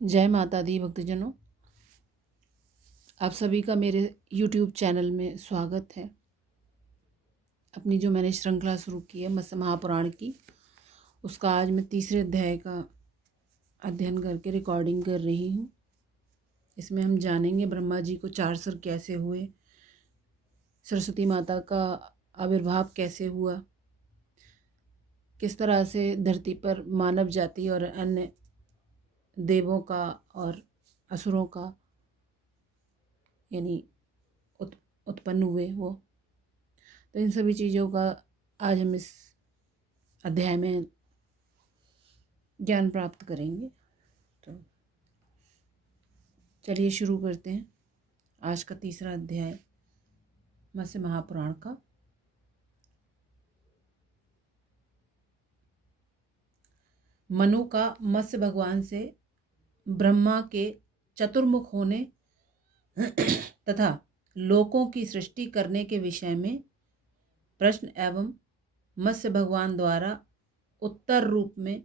जय माता दी भक्तजनों, आप सभी का मेरे YouTube चैनल में स्वागत है। अपनी जो मैंने श्रृंखला शुरू की है मत्स्य महापुराण की, उसका आज मैं तीसरे अध्याय का अध्ययन करके रिकॉर्डिंग कर रही हूँ। इसमें हम जानेंगे ब्रह्मा जी को 4 सिर कैसे हुए, सरस्वती माता का आविर्भाव कैसे हुआ, किस तरह से धरती पर मानव जाति और अन्य देवों का और असुरों का यानी उत्पन्न हुए वो। तो इन सभी चीज़ों का आज हम इस अध्याय में ज्ञान प्राप्त करेंगे। तो चलिए शुरू करते हैं आज का तीसरा अध्याय मत्स्य महापुराण का। मनु का मत्स्य भगवान से ब्रह्मा के चतुर्मुख होने तथा लोकों की सृष्टि करने के विषय में प्रश्न एवं मत्स्य भगवान द्वारा उत्तर रूप में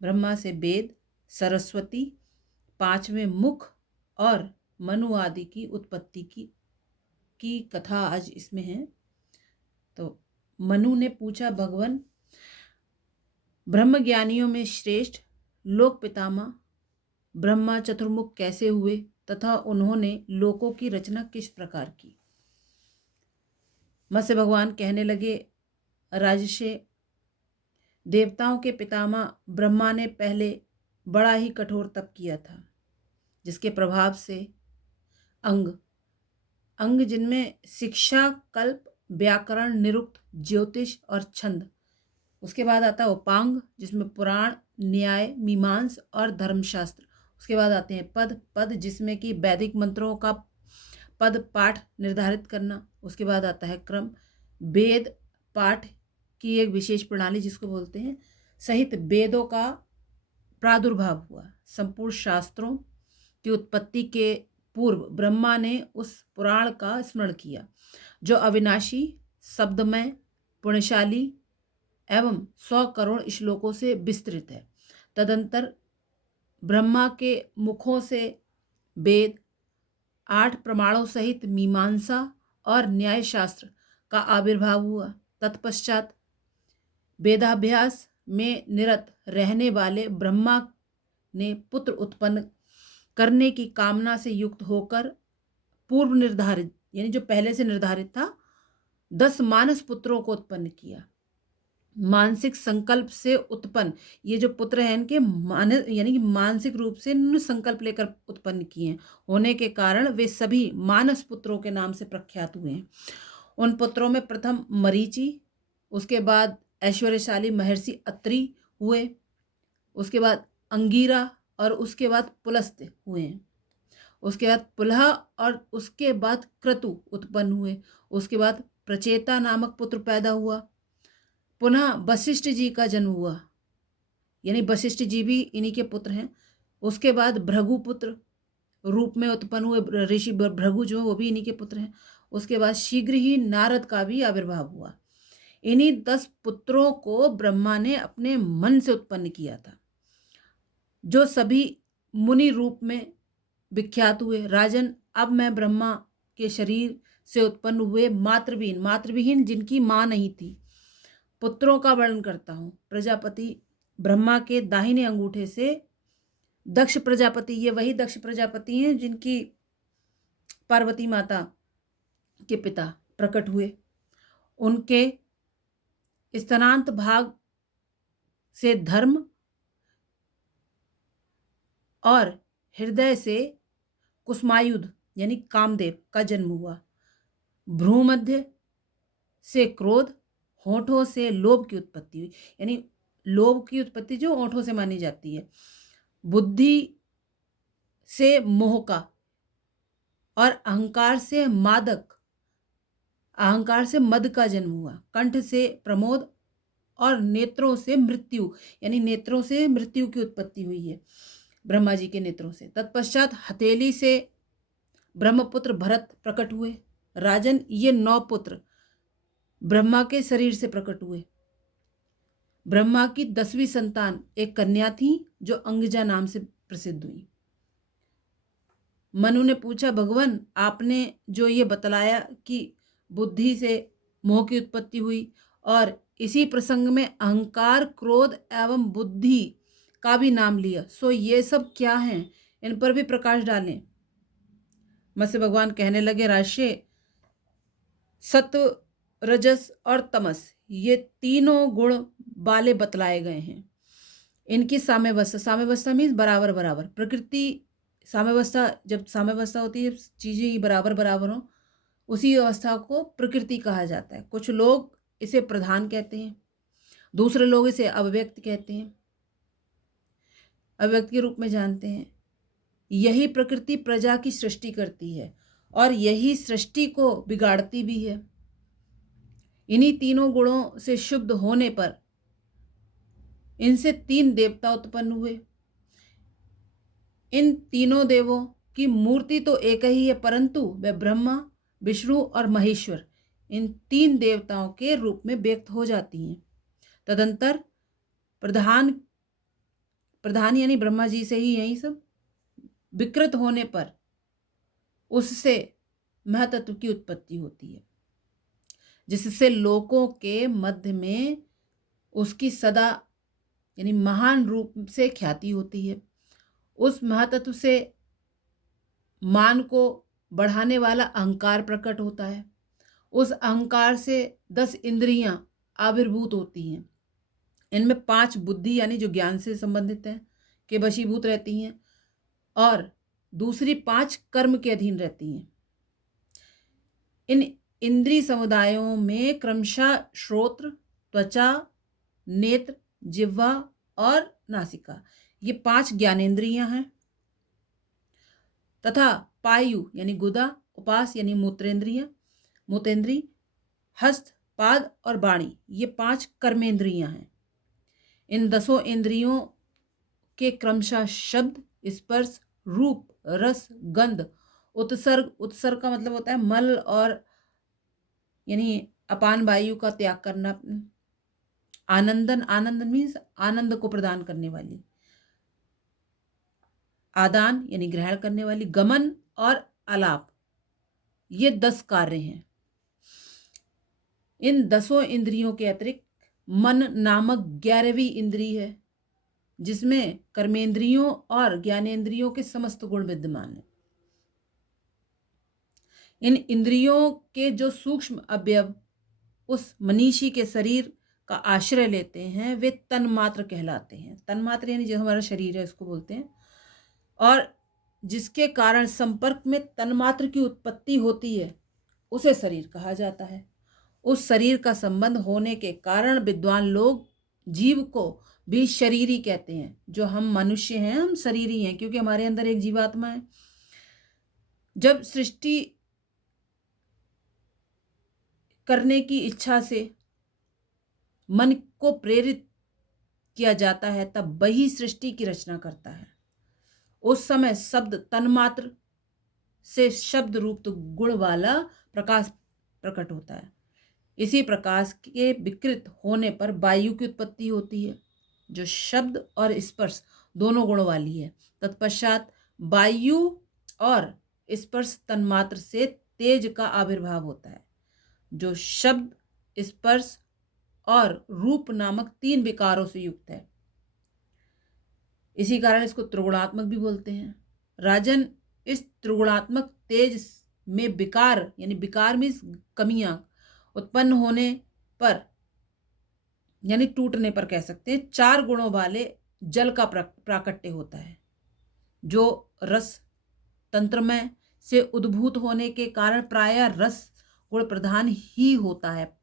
ब्रह्मा से वेद, सरस्वती, 5वें मुख और मनु आदि की उत्पत्ति की कथा आज इसमें है। तो मनु ने पूछा, भगवान ब्रह्मज्ञानियों में श्रेष्ठ लोक पितामह ब्रह्मा चतुर्मुख कैसे हुए तथा उन्होंने लोकों की रचना किस प्रकार की। मत्स्य भगवान कहने लगे, राजर्षि, देवताओं के पितामह ब्रह्मा ने पहले बड़ा ही कठोर तप किया था, जिसके प्रभाव से अंग जिनमें शिक्षा, कल्प, व्याकरण, निरुक्त, ज्योतिष और छंद, उसके बाद आता है उपांग जिसमें पुराण, न्याय, मीमांस और धर्मशास्त्र, उसके बाद आते हैं पद जिसमें कि वैदिक मंत्रों का पद पाठ निर्धारित करना, उसके बाद आता है क्रम, वेद पाठ की एक विशेष प्रणाली जिसको बोलते हैं, सहित वेदों का प्रादुर्भाव हुआ। संपूर्ण शास्त्रों की उत्पत्ति के पूर्व ब्रह्मा ने उस पुराण का स्मरण किया जो अविनाशी, शब्दमय, पुण्यशाली एवं 100 करोड़ श्लोकों से विस्तृत है। तदंतर ब्रह्मा के मुखों से वेद, 8 प्रमाणों सहित मीमांसा और न्याय शास्त्र का आविर्भाव हुआ। तत्पश्चात वेदाभ्यास में निरत रहने वाले ब्रह्मा ने पुत्र उत्पन्न करने की कामना से युक्त होकर पूर्व निर्धारित यानी जो पहले से निर्धारित था 10 मानस पुत्रों को उत्पन्न किया। मानसिक संकल्प से उत्पन्न ये जो पुत्र हैं इनके यानी कि मानसिक रूप से इन्होंने संकल्प लेकर उत्पन्न किए हैं होने के कारण वे सभी मानस पुत्रों के नाम से प्रख्यात हुए हैं। उन पुत्रों में प्रथम मरीचि, उसके बाद ऐश्वर्यशाली महर्षि अत्रि हुए, उसके बाद अंगीरा और उसके बाद पुलस्त्य हुए हैं, उसके बाद पुलह और उसके बाद क्रतु उत्पन्न हुए, उसके बाद प्रचेता नामक पुत्र पैदा हुआ, पुनः वशिष्ठ जी का जन्म हुआ यानी वशिष्ठ जी भी इन्हीं के पुत्र हैं। उसके बाद भृगु पुत्र रूप में उत्पन्न हुए ऋषि भृगु जो वो भी इन्हीं के पुत्र हैं। उसके बाद शीघ्र ही नारद का भी आविर्भाव हुआ। इन्हीं 10 पुत्रों को ब्रह्मा ने अपने मन से उत्पन्न किया था, जो सभी मुनि रूप में विख्यात हुए। राजन, अब मैं ब्रह्मा के शरीर से उत्पन्न हुए मातृविहीन जिनकी मां नहीं थी पुत्रों का वर्णन करता हूँ। प्रजापति ब्रह्मा के दाहिने अंगूठे से दक्ष प्रजापति, ये वही दक्ष प्रजापति हैं जिनकी पार्वती माता के पिता प्रकट हुए। उनके स्तनांत भाग से धर्म और हृदय से कुसुमायुध यानी कामदेव का जन्म हुआ। भ्रूमध्य से क्रोध, होठों से लोभ की उत्पत्ति हुई यानी लोभ की उत्पत्ति जो होठों से मानी जाती है। बुद्धि से मोह का और अहंकार से मद का जन्म हुआ। कंठ से प्रमोद और नेत्रों से मृत्यु यानी नेत्रों से मृत्यु की उत्पत्ति हुई है ब्रह्मा जी के नेत्रों से। तत्पश्चात हथेली से ब्रह्मपुत्र भरत प्रकट हुए। राजन, ये 9 पुत्र ब्रह्मा के शरीर से प्रकट हुए। ब्रह्मा की 10वीं संतान एक कन्या थी जो अंगजा नाम से प्रसिद्ध हुई। मनु ने पूछा, भगवान आपने जो ये बतलाया कि बुद्धि से मोह की उत्पत्ति हुई और इसी प्रसंग में अहंकार, क्रोध एवं बुद्धि का भी नाम लिया, सो ये सब क्या हैं, इन पर भी प्रकाश डालें। मत्स्य भगवान कहने लगे, राशे, सत्व, रजस और तमस ये तीनों गुण वाले बतलाए गए हैं। इनकी साम्यावस्था मीन्स बराबर बराबर। प्रकृति साम्यावस्था, जब साम्यावस्था होती है चीज़ें ही बराबर बराबर हों, उसी अवस्था को प्रकृति कहा जाता है। कुछ लोग इसे प्रधान कहते हैं, दूसरे लोग इसे अव्यक्त कहते हैं, अव्यक्त के रूप में जानते हैं। यही प्रकृति प्रजा की सृष्टि करती है और यही सृष्टि को बिगाड़ती भी है। इन्हीं तीनों गुणों से शुद्ध होने पर इनसे 3 देवता उत्पन्न हुए। इन तीनों देवों की मूर्ति तो एक ही है, परंतु वे ब्रह्मा, विष्णु और महेश्वर इन 3 देवताओं के रूप में व्यक्त हो जाती हैं। तदंतर प्रधान यानी ब्रह्मा जी से ही यही सब विकृत होने पर उससे महतत्व की उत्पत्ति होती है, जिससे लोकों के मध्य में उसकी सदा यानी महान रूप से ख्याति होती है। उस महातत्व से मान को बढ़ाने वाला अहंकार प्रकट होता है। उस अहंकार से 10 इंद्रियां आविर्भूत होती हैं। इनमें 5 बुद्धि यानी जो ज्ञान से संबंधित हैं के वशीभूत रहती हैं और दूसरी 5 कर्म के अधीन रहती हैं। इन इंद्रिय समुदायों में क्रमशः श्रोत्र, त्वचा, नेत्र, जिह्वा और नासिका ये 5 ज्ञानेंद्रियां हैं तथा पायु यानी गुदा, उपास यानी मूत्रेंद्रिय, हस्त, पाद और वाणी ये 5 कर्मेंद्रियां हैं। इन 10 इंद्रियों के क्रमशः शब्द, स्पर्श, रूप, रस, गंध, उत्सर्ग का मतलब होता है मल और यानी अपान वायु का त्याग करना, आनंद मीन्स आनंद को प्रदान करने वाली, आदान यानी ग्रहण करने वाली, गमन और आलाप ये 10 कार्य हैं। इन 10 इंद्रियों के अतिरिक्त मन नामक 11वीं इंद्रिय है, जिसमें कर्मेंद्रियों और ज्ञानेंद्रियों के समस्त गुण विद्यमान हैं। इन इंद्रियों के जो सूक्ष्म अवयव उस मनीषी के शरीर का आश्रय लेते हैं वे तन्मात्र कहलाते हैं। तन्मात्र यानी जो हमारा शरीर है इसको बोलते हैं, और जिसके कारण संपर्क में तन्मात्र की उत्पत्ति होती है उसे शरीर कहा जाता है। उस शरीर का संबंध होने के कारण विद्वान लोग जीव को भी शरीरी कहते हैं। जो हम मनुष्य हैं हम शरीरी हैं क्योंकि हमारे अंदर एक जीवात्मा है। जब सृष्टि करने की इच्छा से मन को प्रेरित किया जाता है तब वही सृष्टि की रचना करता है। उस समय शब्द तन्मात्र से शब्द रूप गुण वाला प्रकाश प्रकट होता है। इसी प्रकाश के विकृत होने पर वायु की उत्पत्ति होती है जो शब्द और स्पर्श दोनों गुणों वाली है। तत्पश्चात वायु और स्पर्श तन्मात्र से तेज का आविर्भाव होता है जो शब्द, स्पर्श और रूप नामक 3 विकारों से युक्त है। इसी कारण इसको त्रिगुणात्मक भी बोलते हैं। राजन, इस त्रिगुणात्मक तेज में विकार यानी विकार मीन्स कमियां उत्पन्न होने पर यानी टूटने पर कह सकते हैं 4 गुणों वाले जल का प्राकट्य होता है जो रस तंत्रमय से उद्भूत होने के कारण प्रायः रस गुण प्रधान ही होता है।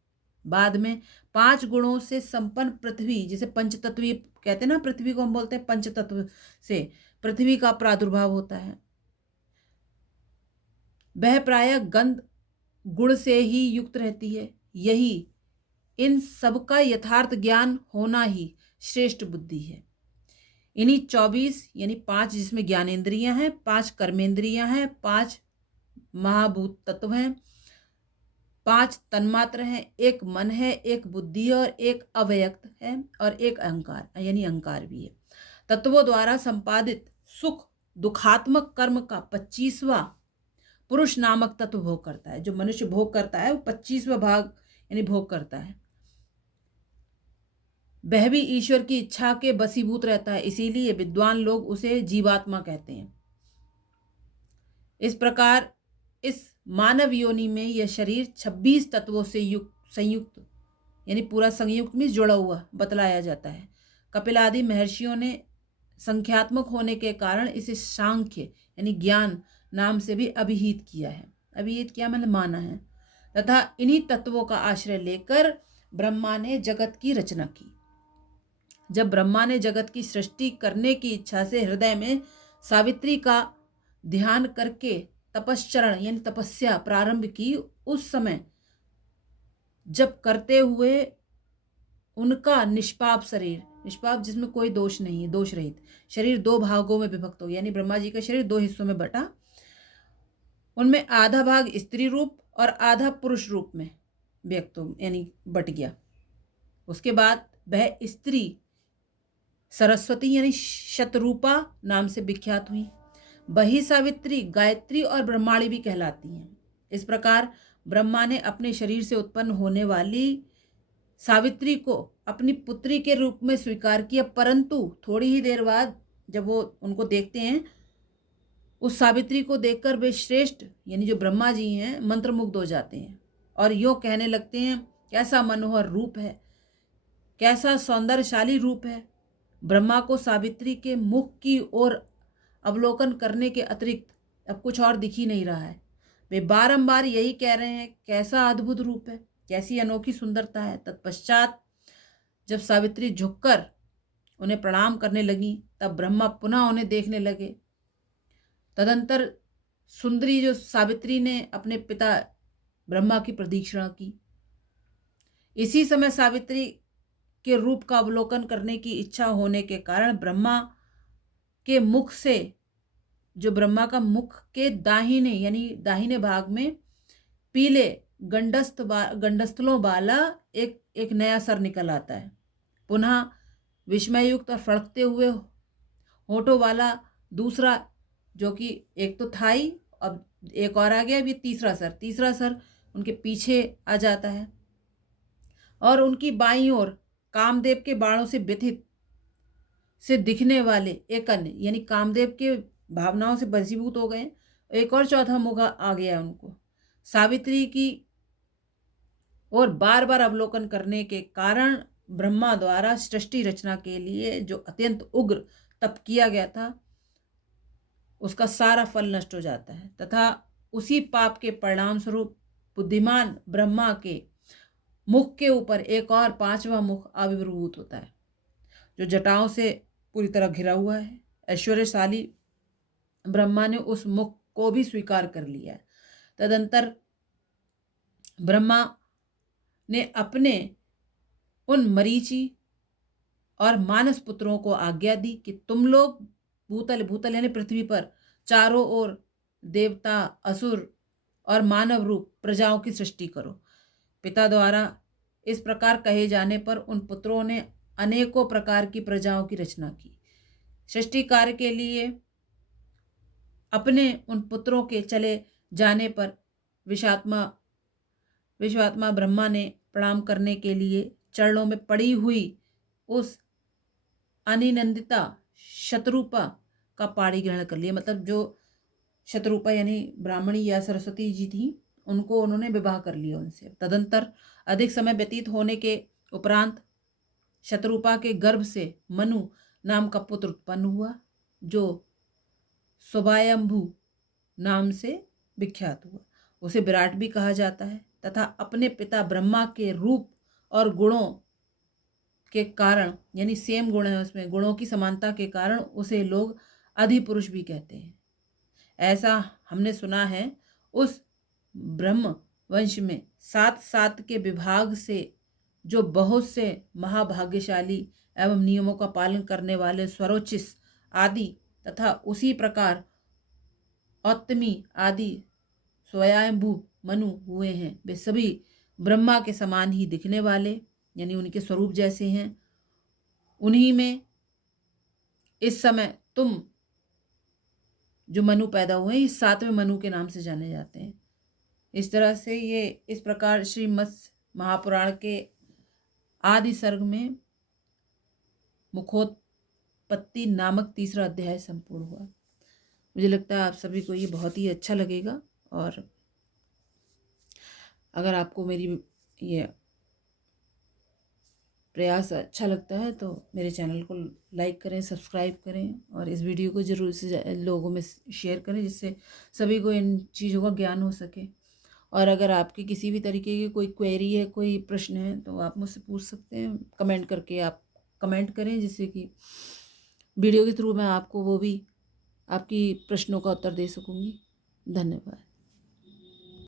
बाद में 5 गुणों से संपन्न पृथ्वी, जिसे पंचतत्वीय कहते हैं ना, पृथ्वी को हम बोलते हैं पंचतत्व से पृथ्वी का प्रादुर्भाव होता है। वह प्रायः गंध गुण से ही युक्त रहती है। यही इन सबका यथार्थ ज्ञान होना ही श्रेष्ठ बुद्धि है। इन्हीं 24 यानी 5 जिसमें ज्ञानेंद्रियां हैं, 5 कर्मेंद्रियां हैं, 5 महाभूत तत्व हैं, 5 तन्मात्र हैं, 1 मन है, 1 बुद्धि है और 1 अव्यक्त है और 1 अहंकार यानी अहंकार भी है। तत्वों द्वारा संपादित सुख दुखात्मक कर्म का 25वां पुरुष नामक तत्व भोग करता है। जो मनुष्य भोग करता है वो 25वां भाग यानी भोग करता है। वह भी ईश्वर की इच्छा के बसीभूत रहता है, इसीलिए विद्वान लोग उसे जीवात्मा कहते हैं। इस प्रकार इस मानव योनि में यह शरीर 26 तत्वों से संयुक्त यानी पूरा संयुक्त में जुड़ा हुआ बतलाया जाता है। कपिल आदि महर्षियों ने संख्यात्मक होने के कारण इसे सांख्य यानी ज्ञान नाम से भी अभिहित किया है। अभिहित किया मैंने माना है। तथा इन्हीं तत्वों का आश्रय लेकर ब्रह्मा ने जगत की रचना की। जब ब्रह्मा ने जगत की सृष्टि करने की इच्छा से हृदय में सावित्री का ध्यान करके तपश्चरण यानी तपस्या प्रारंभ की, उस समय जब करते हुए उनका निष्पाप शरीर, निष्पाप जिसमें कोई दोष नहीं है, दोष रहित शरीर 2 भागों में विभक्त हो, यानी ब्रह्मा जी का शरीर 2 हिस्सों में बटा। उनमें आधा भाग स्त्री रूप और आधा पुरुष रूप में व्यक्त हो यानी बट गया। उसके बाद वह स्त्री सरस्वती यानी शतरूपा नाम से विख्यात हुई। वही सावित्री गायत्री और ब्रह्माणी भी कहलाती हैं। इस प्रकार ब्रह्मा ने अपने शरीर से उत्पन्न होने वाली सावित्री को अपनी पुत्री के रूप में स्वीकार किया, परंतु थोड़ी ही देर बाद जब वो उनको देखते हैं, उस सावित्री को देखकर वे श्रेष्ठ यानी जो ब्रह्मा जी हैं मंत्रमुग्ध हो जाते हैं और यूँ कहने लगते हैं, कैसा मनोहर रूप है, कैसा सौंदर्यशाली रूप है। ब्रह्मा को सावित्री के मुख की ओर अवलोकन करने के अतिरिक्त अब कुछ और दिख ही नहीं रहा है। वे बारंबार यही कह रहे हैं, कैसा अद्भुत रूप है, कैसी अनोखी सुंदरता है। तत्पश्चात जब सावित्री झुककर उन्हें प्रणाम करने लगी, तब ब्रह्मा पुनः उन्हें देखने लगे। तदंतर सुंदरी जो सावित्री ने अपने पिता ब्रह्मा की प्रदक्षिणा की। इसी समय सावित्री के रूप का अवलोकन करने की इच्छा होने के कारण ब्रह्मा के मुख से, जो ब्रह्मा का मुख के दाहिने यानी दाहिने भाग में पीले गंडस्थलों वाला एक नया सर निकल आता है। पुनः विस्मयुक्त और फड़कते हुए होठों वाला दूसरा, जो कि एक तो था ही, अब एक और आ गया, अभी तीसरा सर उनके पीछे आ जाता है और उनकी बाईं ओर कामदेव के बाणों से व्यथित से दिखने वाले एक अन्य यानी कामदेव के भावनाओं से बसीभूत हो गए, एक और चौथा मुख आ गया उनको। सावित्री की और बार बार अवलोकन करने के कारण ब्रह्मा द्वारा सृष्टि रचना के लिए जो अत्यंत उग्र तप किया गया था, उसका सारा फल नष्ट हो जाता है तथा उसी पाप के परिणाम स्वरूप बुद्धिमान ब्रह्मा के मुख के ऊपर एक और 5वां मुख आविर्भूत होता है, जो जटाओं से पूरी तरह घिरा हुआ है। ऐश्वर्यशाली ब्रह्मा ने उस मुख को भी स्वीकार कर लिया। तदंतर ब्रह्मा ने अपने उन मरीचि और मानस पुत्रों को आज्ञा दी कि तुम लोग भूतल यानी पृथ्वी पर चारों ओर देवता, असुर और मानव रूप प्रजाओं की सृष्टि करो। पिता द्वारा इस प्रकार कहे जाने पर उन पुत्रों ने अनेकों प्रकार की प्रजाओं की रचना की। सृष्टि कार्य के लिए अपने उन पुत्रों के चले जाने पर विश्वात्मा ब्रह्मा ने प्रणाम करने के लिए चरणों में पड़ी हुई उस अनिनंदिता शतरूपा का पाणी ग्रहण कर लिया। मतलब जो शतरूपा यानी ब्राह्मणी या सरस्वती जी थी, उनको उन्होंने विवाह कर लिया उनसे। तदंतर अधिक समय व्यतीत होने के उपरांत शतरूपा के गर्भ से मनु नाम का पुत्र उत्पन्न हुआ, जो स्वयंभू नाम से विख्यात हुआ। उसे विराट भी कहा जाता है तथा अपने पिता ब्रह्मा के रूप और गुणों के कारण यानी सेम गुण है उसमें, गुणों की समानता के कारण उसे लोग अधिपुरुष भी कहते हैं। ऐसा हमने सुना है। उस ब्रह्म वंश में 7 के विभाग से जो बहुत से महाभाग्यशाली एवं नियमों का पालन करने वाले स्वरोचिष आदि तथा उसी प्रकार औत्तमी आदि स्वयंभू मनु हुए हैं, वे सभी ब्रह्मा के समान ही दिखने वाले यानी उनके स्वरूप जैसे हैं। उन्हीं में इस समय तुम जो मनु पैदा हुए हैं, ये 7वें मनु के नाम से जाने जाते हैं। इस तरह से ये इस प्रकार श्रीमद् महापुराण के आदि सर्ग में मुखोत्पत्ति नामक तीसरा अध्याय संपूर्ण हुआ। मुझे लगता है आप सभी को ये बहुत ही अच्छा लगेगा, और अगर आपको मेरी ये प्रयास अच्छा लगता है तो मेरे चैनल को लाइक करें, सब्सक्राइब करें, और इस वीडियो को ज़रूर से लोगों में शेयर करें, जिससे सभी को इन चीज़ों का ज्ञान हो सके। और अगर आपकी किसी भी तरीके की कोई क्वेरी है, कोई प्रश्न है, तो आप मुझसे पूछ सकते हैं कमेंट करके। आप कमेंट करें, जिससे कि वीडियो के थ्रू मैं आपको वो भी आपकी प्रश्नों का उत्तर दे सकूँगी। धन्यवाद।